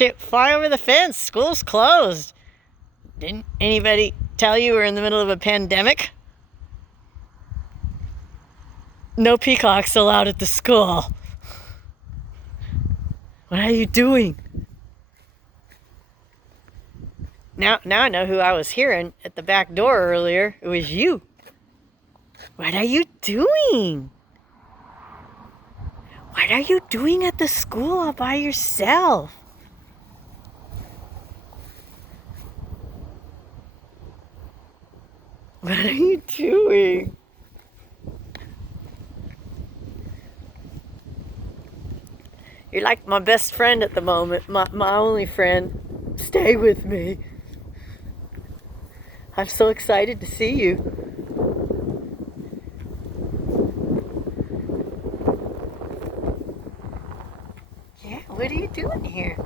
you fly over the fence? School's closed. Didn't anybody tell you we're in the middle of a pandemic? No peacocks allowed at the school. What are you doing? Now I know who I was hearing at the back door earlier. It was you. What are you doing? What are you doing at the school all by yourself? What are you doing? You're like my best friend at the moment, my only friend. Stay with me. I'm so excited to see you. Yeah, what are you doing here?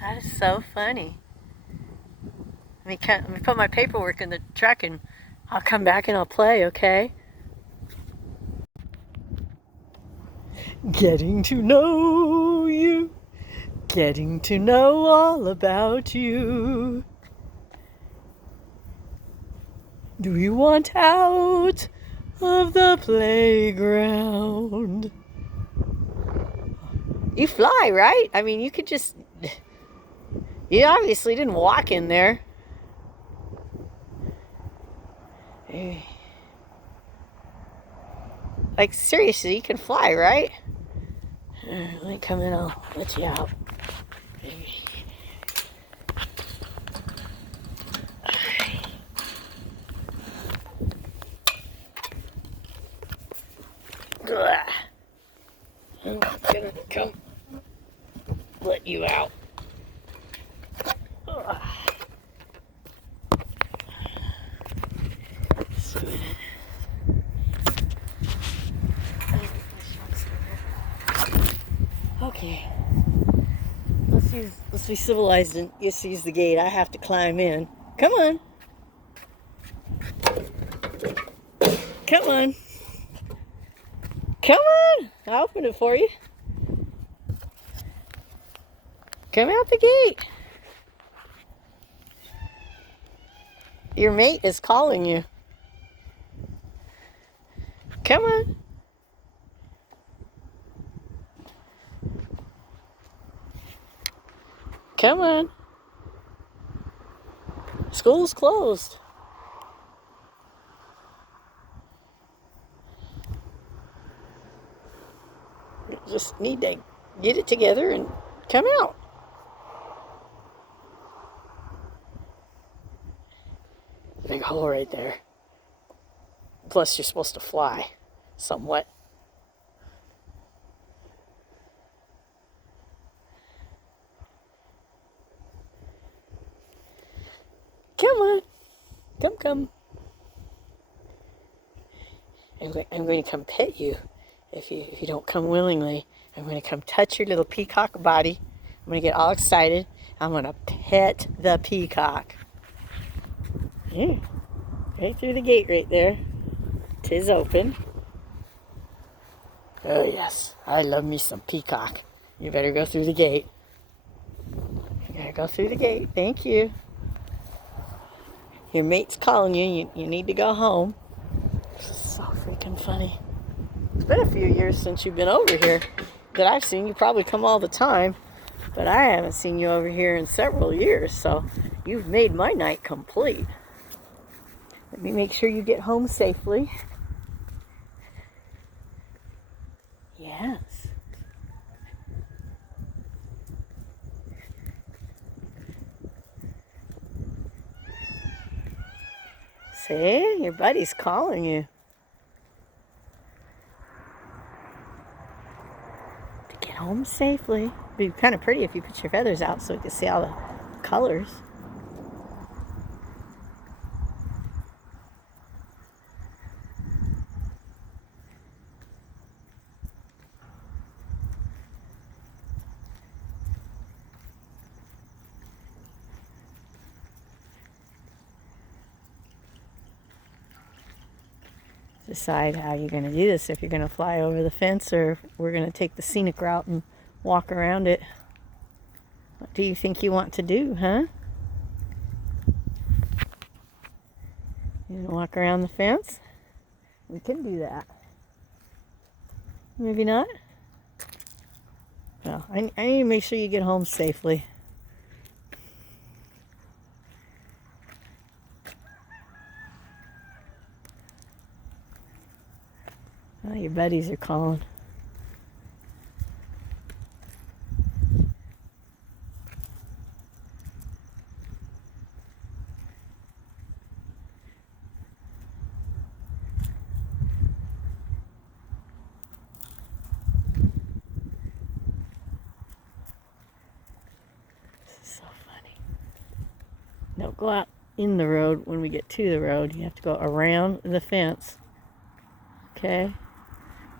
That is so funny. Let me put my paperwork in the truck and I'll come back and I'll play, okay? Getting to know you. Getting to know all about you. Do you want out of the playground? You fly, right? I mean, you could just... You obviously didn't walk in there. Like, seriously, you can fly, right? Let me come in, I'll let you out. I'm gonna come let you out. Okay. Let's be civilized and just use the gate. I have to climb in. Come on. Come on. Come on. I'll open it for you. Come out the gate. Your mate is calling you. Come on. Come on. School's closed. You just need to get it together and come out. Big hole right there. Plus, you're supposed to fly somewhat. Come on. Come. I'm going to come pet you if you don't come willingly. I'm going to come touch your little peacock body. I'm going to get all excited. I'm going to pet the peacock. Yeah. Right through the gate right there. 'Tis open. Oh yes, I love me some peacock. You better go through the gate. You gotta go through the gate. Thank you. Your mate's calling you. You need to go home. This is so freaking funny. It's been a few years since you've been over here that I've seen you. Probably come all the time, but I haven't seen you over here in several years, so you've made my night complete. Let me make sure you get home safely. Yes. See? Your buddy's calling you. To get home safely. It'd be kind of pretty if you put your feathers out so you can see all the colors. Decide how you're going to do this, if you're going to fly over the fence or if we're going to take the scenic route and walk around it. What do you think you want to do, huh? You want to walk around the fence? We can do that. Maybe not? Well, I need to make sure you get home safely. Oh, your buddies are calling. So funny. Don't go out in the road when we get to the road. You have to go around the fence. Okay?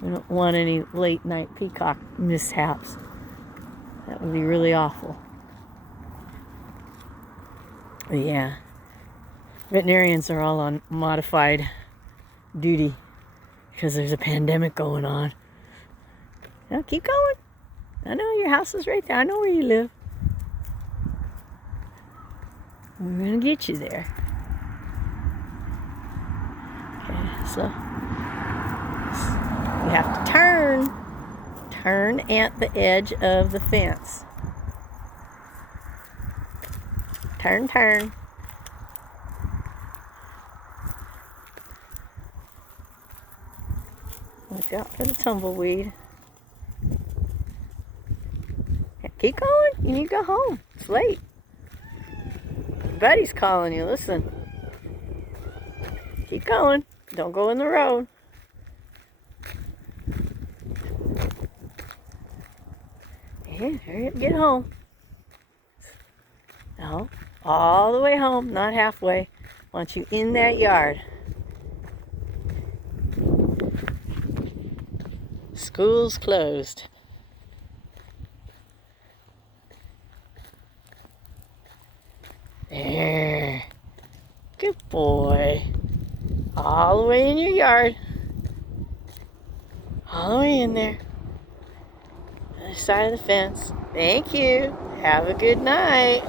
We don't want any late night peacock mishaps. That would be really awful. But yeah. Veterinarians are all on modified duty because there's a pandemic going on. Now keep going. I know your house is right there. I know where you live. We're going to get you there. Okay, so you have to turn at the edge of the fence. Turn. Look out for the tumbleweed. Keep going. You need to go home. It's late. Your buddy's calling you. Listen. Keep going. Don't go in the road. Yeah, hurry up, get home. No, all the way home, not halfway. I want you in that yard. School's closed. There. Good boy. All the way in your yard. All the way in there. Other side of the fence. Thank you. Have a good night.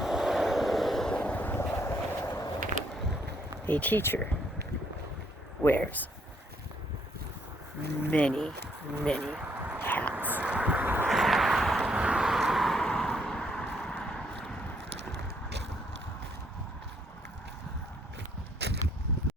A teacher wears many